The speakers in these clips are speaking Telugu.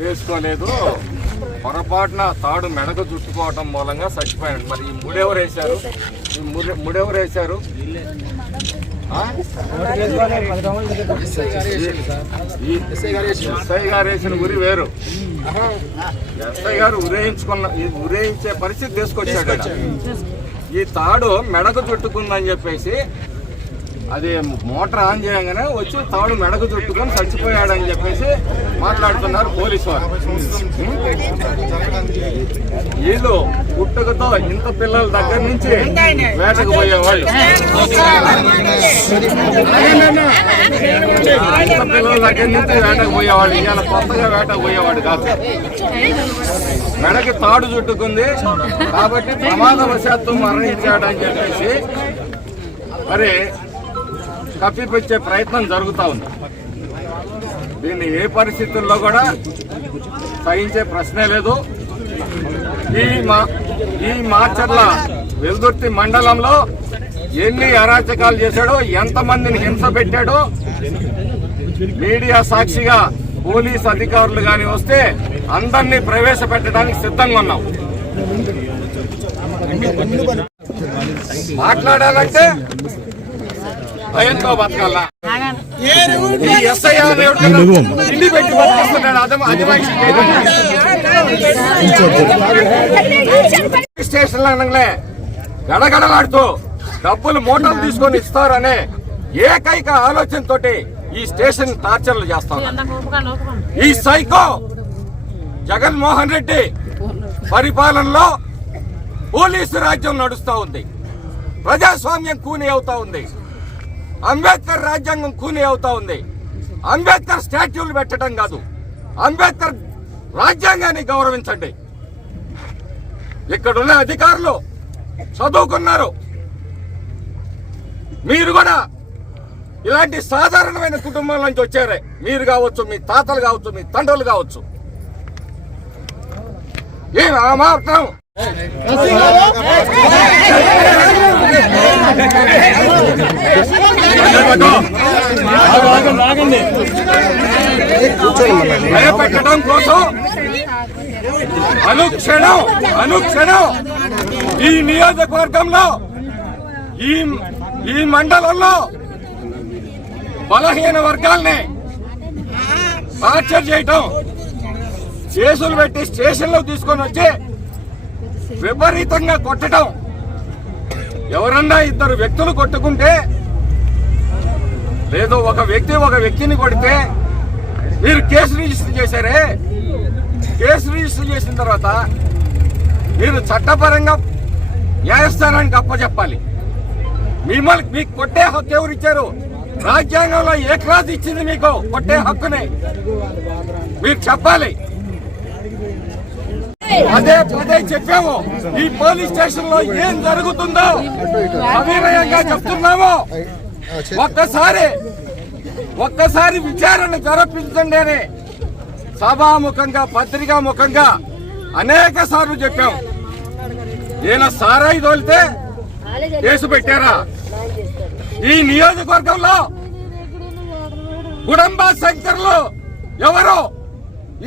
వేసుకోలేదు, పొరపాటున తాడు మెడకు చుట్టుకోవటం మూలంగా చచ్చిపోయాడు. మరి ఈ ముడెవరు వేశారు? ముడెవరు వేశారు? ఎస్ఐ గారు వేసిన ఉరి వేరు. ఎస్ఐ గారు ఉరేయించే పరిస్థితి తీసుకొచ్చాడు. ఈ తాడు మెడకు చుట్టుకుందని చెప్పేసి అది మోటార్ ఆన్ చేయగానే వచ్చి తాడు మెడకు చుట్టుకొని చచ్చిపోయాడని చెప్పేసి మాట్లాడుతున్నారు పోలీసు వారు. వీళ్ళు పుట్టుకతో ఇంత పిల్లల దగ్గర నుంచి వేటకు పోయేవాళ్ళు, ఇంత పిల్లల దగ్గర నుంచి వేటకు పోయేవాళ్ళు. ఇవాళ కొత్తగా వేటకు పోయేవాడు కాదు. మెడకి తాడు చుట్టుకుంది కాబట్టి ప్రమాదవశాత్తు మరణించాడని చెప్పేసి మరి కప్పిపుచ్చే ప్రయత్నం జరుగుతూ ఉంది. దీన్ని ఏ పరిస్థితుల్లో కూడా సహించే ప్రశ్నే లేదు. ఈ మాచర్ల వెల్దుర్తి మండలంలో ఎన్ని అరాచకాలు చేశాడో, ఎంతమందిని హింస పెట్టాడో మీడియా సాక్షిగా పోలీస్ అధికారులు కానీ వస్తే అందరినీ ప్రవేశపెట్టడానికి సిద్ధంగా ఉన్నాం. మాట్లాడాలంటే భయంతో బతకాలా? స్టేషన్ అనగానే గడగడలాడుతూ డబ్బులు మూటలు తీసుకొని ఇస్తారనే ఏకైక ఆలోచనతో ఈ స్టేషన్ టార్చర్లు చేస్తాం. ఈ సైకో జగన్మోహన్ రెడ్డి పరిపాలనలో పోలీసు రాజ్యం నడుస్తూ ఉంది, ప్రజాస్వామ్యం కూని అవుతా ఉంది, అంబేద్కర్ రాజ్యాంగం కూని అవుతా ఉంది. అంబేద్కర్ స్టాట్యూలు పెట్టడం కాదు, అంబేద్కర్ రాజ్యాంగాన్ని గౌరవించండి. ఇక్కడున్న అధికారులు చదువుకున్నారు. మీరు కూడా ఇలాంటి సాధారణమైన కుటుంబం నుంచి వచ్చారే. మీరు కావచ్చు, మీ తాతలు కావచ్చు, మీ తండ్రులు కావచ్చు. ఏం మాత్రం భయపెట్టడం కోసం అనుక్షణం ఈ నియోజకవర్గంలో ఈ మండలంలో బలహీన వర్గాల్ని టార్చర్ చేయటం, కేసులు పెట్టి స్టేషన్లో తీసుకొని వచ్చి విపరీతంగా కొట్టడం. ఎవరన్నా ఇద్దరు వ్యక్తులు కొట్టుకుంటే, లేదో ఒక వ్యక్తిని కొడితే మీరు కేసు రిజిస్టర్ చేశారే. కేసు రిజిస్టర్ చేసిన తర్వాత మీరు చట్టపరంగా న్యాయస్థానానికి అప్పచెప్పాలి. మీకు కొట్టే హక్కు ఎవరు ఇచ్చారు? రాజ్యాంగంలో ఏ క్లాస్ ఇచ్చింది మీకు కొట్టే హక్కుని? మీరు చెప్పాలి. పదే చెప్పాము. ఈ పోలీస్ స్టేషన్ లో ఏం జరుగుతుందో అవినయంగా చెప్తున్నాము. ఒక్కసారి విచారణ జరిపించండి అని సభాముఖంగా, పత్రికాముఖంగా అనేక సార్లు చెప్పాం. ఈయన సారాయి తోలితే కేసు పెట్టారా? ఈ నియోజకవర్గంలో గుడంబా శంకర్లు ఎవరు?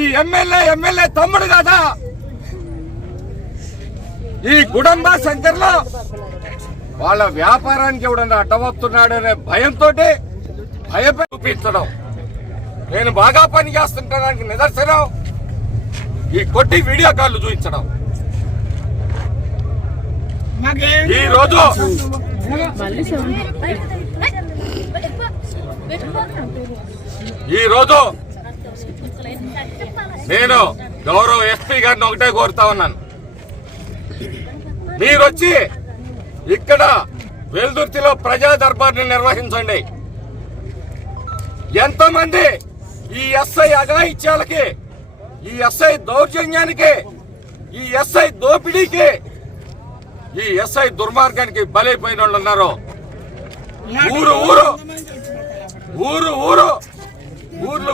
ఈ ఎమ్మెల్యే తమ్ముడు కదా? ఈ గుడంబా శంకర్లు వాళ్ళ వ్యాపారానికి ఎవడన్నా అడ్డవస్తున్నాడనే భయంతో భయపడి చూపించడం. నేను బాగా పని చేస్తుంటానికి నిదర్శనం ఈ కొట్టి వీడియో కాల్ చూపించడం. ఈ రోజు నేను గౌరవ ఎస్పీ గారిని ఒకటే కోరుతా ఉన్నాను. మీరొచ్చి ఇక్కడ వెల్దుర్తిలో ప్రజా దర్బార్ని నిర్వహించండి. ఎంతమంది ఈ ఎస్ఐ అఘాయిత్యాలకి, ఈ ఎస్ఐ దౌర్జన్యానికి, ఈ ఎస్ఐ దోపిడీకి, ఈ ఎస్ఐ దుర్మార్గానికి బలైపోయిన వాళ్ళు ఉన్నారో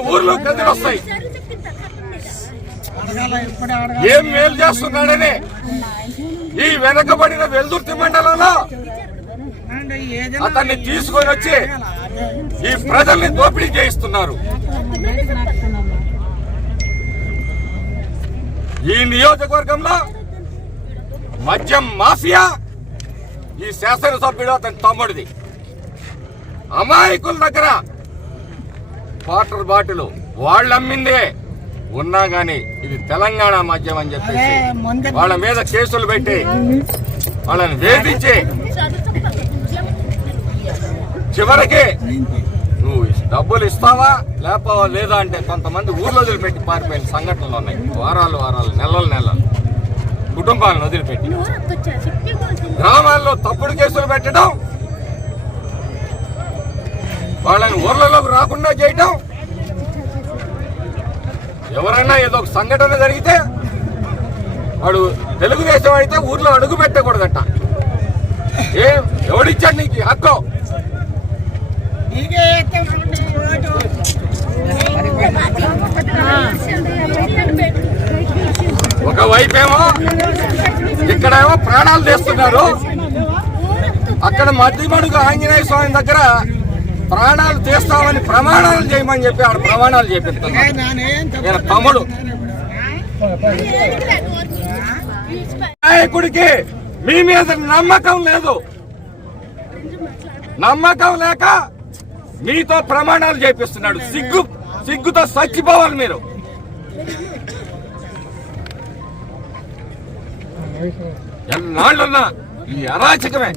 ఊర్లు కదిలొస్తాయి. ఏం మేలు చేస్తున్నాడని ఈ వెనకబడిన వెల్దుర్తి మండలంలో అతన్ని తీసుకొని వచ్చి ఈ ప్రజల్ని దోపిడీ చేయిస్తున్నారు. ఈ నియోజకవర్గంలో మద్యం మాఫియా ఈ శాసనసభ్యుడు అతని తమ్ముడిది. అమాయకుల దగ్గర వాటర్ బాటిల్ వాళ్ళు అమ్మిందే ఉన్నా గానీ ఇది తెలంగాణ మద్యం అని చెప్పేసి వాళ్ళ మీద కేసులు పెట్టి వాళ్ళని వేధించి చివరికి నువ్వు డబ్బులు ఇస్తావా లేదా అంటే కొంతమంది ఊర్లో వదిలిపెట్టి పారిపోయిన సంఘటనలు ఉన్నాయి. వారాలు నెలలు కుటుంబాలను వదిలిపెట్టి గ్రామాల్లో తప్పుడు కేసులు పెట్టడం, వాళ్ళని ఊర్లలోకి రాకుండా చేయటం. ఎవరైనా ఏదో ఒక సంఘటన జరిగితే వాడు తెలుగుదేశం అయితే ఊర్లో అడుగు పెట్టకూడదట. ఎవడిచ్చాడు నీకు హక్కు? ఒకవైపేమో ఇక్కడేమో ప్రాణాలు తీస్తున్నారు, అక్కడ మధ్యమడుగు ఆంజనేయ స్వామి దగ్గర ప్రాణాలు తీస్తామని ప్రమాణాలు చేయమని చెప్పి ఆడ ప్రమాణాలు చేపిస్తున్నారు. నేను తమ్ముడు నాయకుడికి మీ మీద నమ్మకం లేదు. నమ్మకం లేక మీతో ప్రమాణాలు చేపిస్తున్నాడు. సిగ్గుతో చచ్చిపోవాలి మీరు. ఎన్నాళ్ళున్నా ఈ అరాచకమే.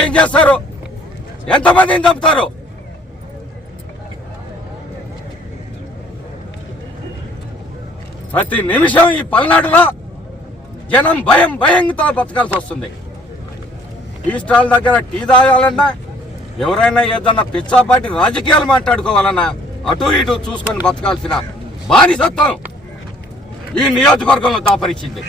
ఏం చేస్తారు? ఎంతమందిని చంపుతారు? ప్రతి నిమిషం ఈ పల్నాడులో జనం భయంతో బతకాల్సి వస్తుంది. టీ స్టాల్ దగ్గర టీ తాగాలన్నా, ఎవరైనా ఏదన్నా పిచ్చాపాటి రాజకీయాలు మాట్లాడుకోవాలన్నా అటు ఇటు చూసుకొని బతకాల్సిన బానిసత్వం ఈ నియోజకవర్గంలో దాపరిచింది.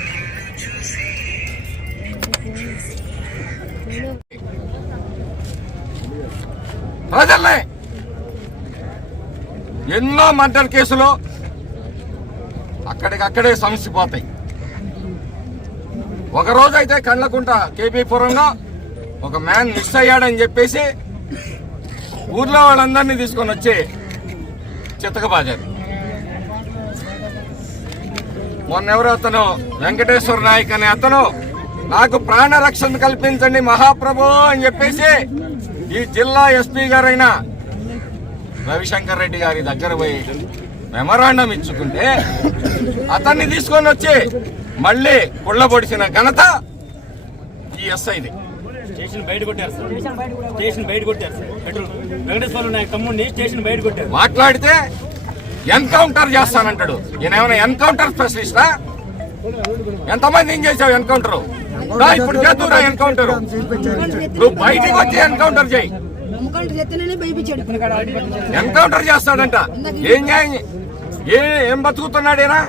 ప్రజల్ని ఎన్నో మర్డర్ కేసులు అక్కడికక్కడే సమసిపోతాయి. ఒకరోజైతే కండ్లకుంట కేపీపురంలో ఒక మ్యాన్ మిస్ అయ్యాడని చెప్పేసి ఊర్లో వాళ్ళందరినీ తీసుకొని వచ్చి చితకబాజారు. మొన్నెవరో అతను వెంకటేశ్వర నాయక్ అనే అతను నాకు ప్రాణ రక్షణ కల్పించండి మహాప్రభు అని చెప్పేసి ఈ జిల్లా ఎస్పీ గారైన రవిశంకర్ రెడ్డి గారి దగ్గర పోయి మెమరాండం ఇచ్చుకుంటే అతన్ని తీసుకొని వచ్చి మళ్ళీ కుళ్ళబొడిచిన ఘనత ఈ ఎస్ఐది. స్టేషన్ బయట కొట్టారు సార్. స్టేషన్ బయట కొట్టారు సార్. వెంకటేశ్వర నాయక్ తమ్ముడిని స్టేషన్ బయట కొట్టారు. మాట్లాడితే ఎన్కౌంటర్ చేస్తానంటాడు. ఈయనేమైనా ఎన్కౌంటర్ స్పెషలిస్టా? ఎంతమంది ఏం చేసావు ఎన్కౌంటర్? ఇప్పుడు చేద్దురా ఎన్కౌంటర్. నువ్వు బయటికి వచ్చి ఎన్కౌంటర్ చేయి. ఎన్కౌంటర్ చేస్తాడంట. ఏం బతుకుతున్నాడేనా?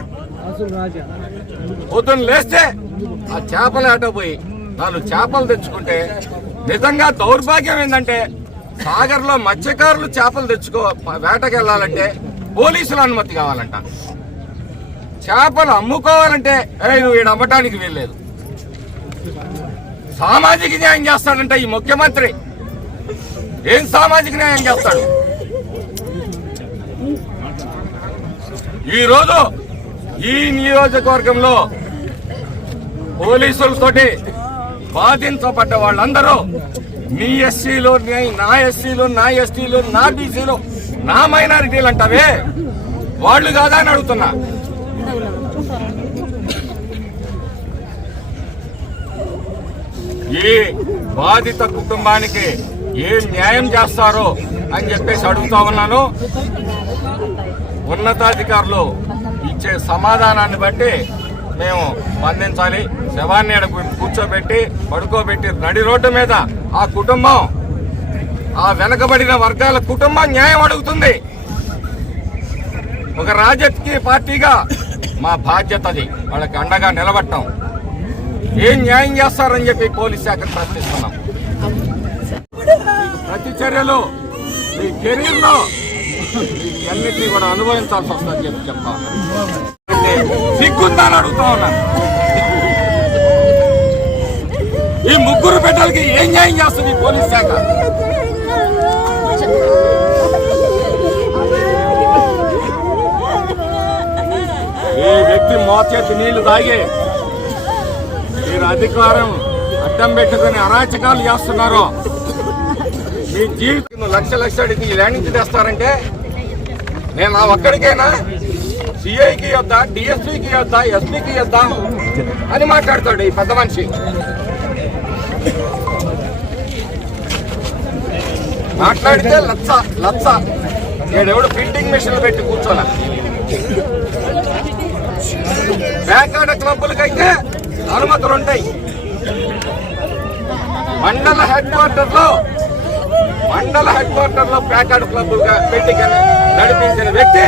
పొద్దున్న లేస్తే ఆ చేపలు ఆట పోయి 4 చేపలు తెచ్చుకుంటే నిజంగా దౌర్భాగ్యం ఏంటంటే సాగర్ లో మత్స్యకారులు చేపలు వేటకి వెళ్ళాలంటే పోలీసుల అనుమతి కావాలంట. చేపలు అమ్ముకోవాలంటే నువ్వు ఈడ అమ్మటానికి వీల్లేదు. సామాజిక న్యాయం చేస్తాడంట ఈ ముఖ్యమంత్రి. ఏం సామాజిక న్యాయం చేస్తాడు? ఈరోజు ఈ నియోజకవర్గంలో పోలీసులతోటి బాధించబడ్డ వాళ్ళందరూ నీ ఎస్సీలు, నా ఎస్సీలు, నా ఎస్టీలు, నా బీసీలు, నా మైనారిటీలు అంటావే వాళ్ళు కాదా అని అడుగుతున్నా. ఈ బాధిత కుటుంబానికి ఏం న్యాయం చేస్తారో అని చెప్పేసి అడుగుతా ఉన్నాను. ఉన్నతాధికారులు ఇచ్చే సమాధానాన్ని బట్టి మేము స్పందించాలి. శవాన్ని కూర్చోబెట్టి పడుకోబెట్టి నడి రోడ్డు మీద ఆ కుటుంబం, ఆ వెనకబడిన వర్గాల కుటుంబం న్యాయం అడుగుతుంది. ఒక రాజకీయ పార్టీగా మా బాధ్యత అది. వాళ్ళకి అండగా నిలబడటం. ఏం న్యాయం చేస్తారని చెప్పి పోలీస్ శాఖను ప్రశ్నిస్తున్నాం. ప్రతి చర్యలు ఈ కెరీర్ లో అన్నిటినీ కూడా అనుభవించాల్సి వస్తుందని చెప్పి చెప్తా ఉన్నాను. సిగ్గుందని అడుగుతా ఉన్నాను. ఈ 3 బిడ్డలకి ఏం న్యాయం చేస్తుంది పోలీస్ శాఖ? చేతి నీళ్లు తాగి మీరు అధికారం అడ్డం పెట్టుకుని అరాచకాలు చేస్తున్నారు. మీ జీవితం లక్ష అడిగి ల్యాండ్ నుంచి తెస్తారంటే నేను ఆ ఒక్కడికైనా సిఐకి వద్దా, డిఎస్పీకి వద్దా, ఎస్పీకి వద్దా అని మాట్లాడతాడు ఈ పెద్ద మనిషి. మాట్లాడితే లచ్చ ఏడెవడు ప్రింటింగ్ మిషన్లు పెట్టి కూర్చోాల. పేకాట క్లబ్బులకైతే అనుమతులు ఉంటాయి. మండల హెడ్ క్వార్టర్ లో పేకాట క్లబ్బులుగా పెట్టి నడిపించిన వ్యక్తి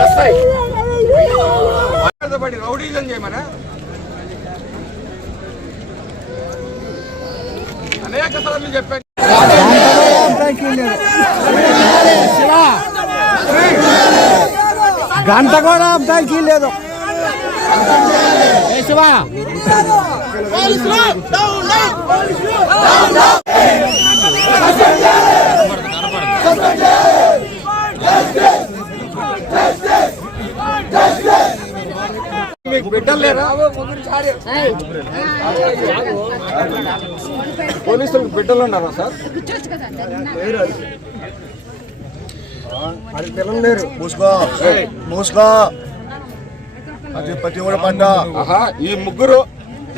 ఎస్ఐ. పడి రౌడీజం చేయమనా అనేక సార్లు చెప్పాను. గంట కూడా అబ్బాయికి లేదు. మీకు బిడ్డలు లేరా? పోలీసులకు బిడ్డలు ఉన్నారా సార్? అది పిల్లలు లేరు. మూసుకో అది ప్రతి కూడా పంట. ఈ ముగ్గురు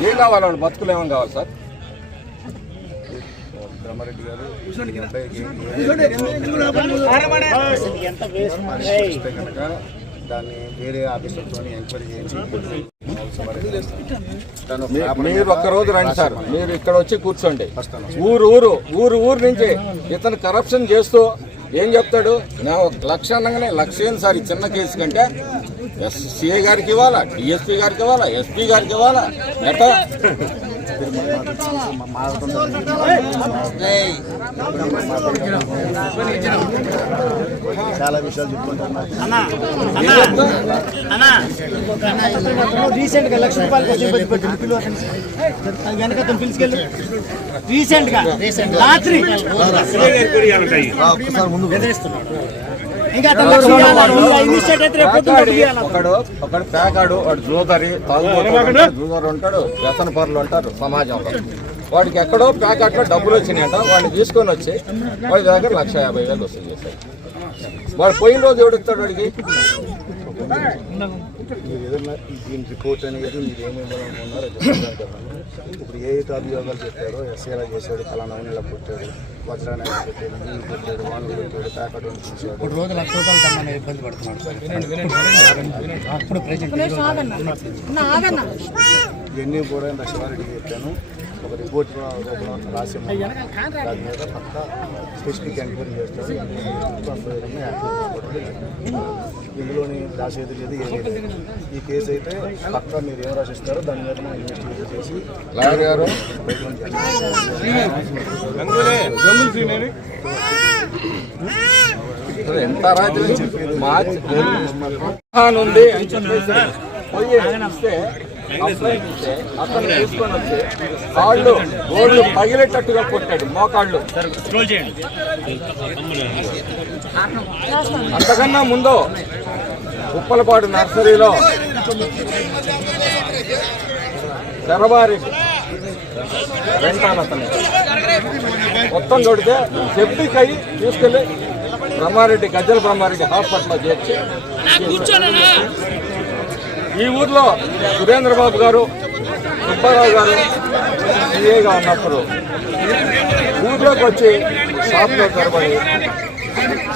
ఏం కావాలి? వాళ్ళు బతుకులు ఏమని కావాలి సార్? బ్రహ్మారెడ్డి గారు దాన్ని వేరే ఆఫీసర్తో ఎంక్వైరీ చేయించి మీరు ఒక్కరోజు రండి సార్. మీరు ఇక్కడ వచ్చి కూర్చోండి. ఊరు నుంచి ఇతను కరప్షన్ చేస్తూ ఏం చెప్తాడు? నా 1 లక్ష అనగానే లక్ష్యం సార్ ఈ చిన్న కేసు కంటే సిఐ గారికి ఇవ్వాలా, డిఎస్పీ గారికి ఇవ్వాలా, ఎస్పీ గారికి ఇవ్వాలా. ఎట్లా చాలా విషయాలు చెప్పుకుంటున్నారు. రీసెంట్ గా ₹1,00,000 పిలుచుకెళ్ళి రీసెంట్ గా రాత్రి ముందు ఒకడు పేకాడు, వాడు జూదరి, జూదరు ఉంటాడు, వ్యసన పరులు ఉంటారు సమాజంలో. వాడికి ఎక్కడో ప్యాకెట్లో డబ్బులు వచ్చినాయంట. వాడిని తీసుకొని వచ్చి వాడి దగ్గర ₹1,50,000 వసూలు చేశాడు. వాడు పోయిన రోజు ఎవడుస్తాడు వాడికి? మీరు ఏదన్నా దీని రిపోర్ట్ అనేది మీరు ఏమేమి అనుకున్నారో ఇప్పుడు ఏ అభియోగాలు చెప్పారో ఎస్ఏలా చేశాడు, ఫలానా ఇలా కొట్టాడు, వజ్రాన్ని పెట్టాడు, నీళ్ళు పెట్టాడు, వాళ్ళు పెట్టాడు, ప్యాకెట్ పంపించాడు. ఇప్పుడు రోజు ₹1,00,000 కమ్మని ఇబ్బంది పడుతున్నాడు. ఇవన్నీ కూడా శివారెడ్డికి చెప్పాను. ఒక రిపోర్ట్ రాసి దాని మీద పక్క స్పెసిఫిక్ ఎంక్వైరీ చేస్తారు. ఇందులోని రాసేది లేదు, ఏమీ లేదు. ఈ కేసు అయితే పక్క మీరు ఏం రాసిస్తారో దాని మీద మనం ఇన్వెస్టిగేట్ చేసి ఎంత రాజు నుండి పోయి ఇస్తే అతను తీసుకొని వచ్చి కాళ్ళు గోళ్ళు పగిలేటట్టుగా కొట్టాడు, మోకాళ్ళు. అంతకన్నా ముందు ఉప్పలపాడు నర్సరీలో శరబారి వెంటాను అతను మొత్తం కొడితే సెప్టిక్ అయ్యి తీసుకెళ్ళి గజ్జల బ్రహ్మారెడ్డి హాస్పిటల్లో చేర్చి ఈ ఊర్లో సురేంద్రబాబు గారు, సుబ్బారావు గారు సిఏగా ఉన్నప్పుడు ఊర్లోకి వచ్చి షాప్లో తెరబడి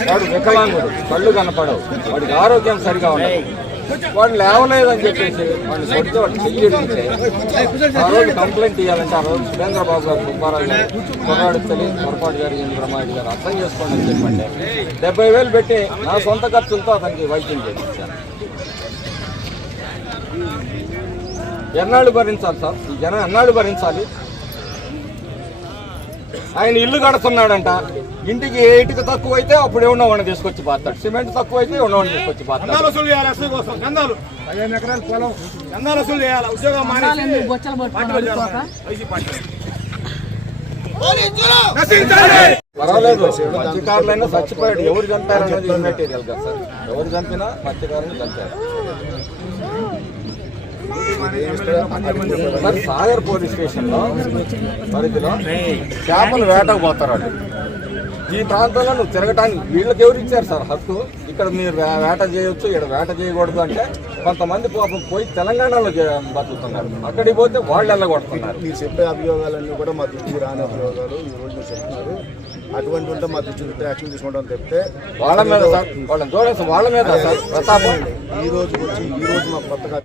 వాడు వికలాంగుడు, కళ్ళు కనపడవు, వాడికి ఆరోగ్యం సరిగా ఉండదు, వాడు లేవలేదని చెప్పేసి వాడిని కొడితే వాడు చెయ్యిడితే ఆ రోజు కంప్లైంట్ ఇవ్వాలంటే ఆ రోజు సురేంద్రబాబు గారు, సుబ్బారావు గారు కుర్రాడు తెలియదు పొరపాటు జరిగింది, బ్రహ్మారెడ్డి గారు అర్థం చేసుకోండి అని చెప్పండి 70,000 పెట్టి నా సొంత ఖర్చులతో అతనికి వైద్యం చేయించాను. ఎన్నాళ్ళు భరించాలి సార్? ఈ జనం ఎన్నాళ్ళు భరించాలి? ఆయన ఇల్లు కడుతున్నాడంట, ఇంటికి ఏ ఇటుక తక్కువ అయితే అప్పుడు ఏమన్నా వాడిని తీసుకొచ్చి పాతాడు, సిమెంట్ తక్కువ అయితే ఉన్నవాడిని తీసుకొచ్చి పాతాడు. పర్వాలేదు, మత్స్యకారులైనా చచ్చిపోయాడు. ఎవరు చంపారనేది మెటీరియల్ కదా సార్. ఎవరు చంపినా మత్స్యకారులు చంపారు. మరి సాగర్ పోలీస్ స్టేషన్లో పరిధిలో చేపలు వేటకు పోతారు వాళ్ళు. ఈ ప్రాంతంలో నువ్వు తిరగటానికి వీళ్ళకి ఎవరు ఇచ్చారు సార్ హక్కు? ఇక్కడ మీరు వేట చేయొచ్చు, ఇక్కడ వేట చేయకూడదు అంటే కొంతమంది పాపం పోయి తెలంగాణలో బతుకుతున్నారు, అక్కడికి పోతే వాళ్ళు వెళ్ళగొడుతున్నారు. మీరు చెప్పే అభియోగాలన్నీ కూడా మా దృష్టికి రాని అభియోగాలు ఈ రోజు మీరు చెప్తున్నారు. అటువంటి ఉంటే మా దృష్టి యాక్షన్ తీసుకుంటాం చెప్తే వాళ్ళ మీద సార్, వాళ్ళని చూడండి వాళ్ళ మీద సార్ ప్రతాపం. ఈ రోజు మాకు కొత్తగా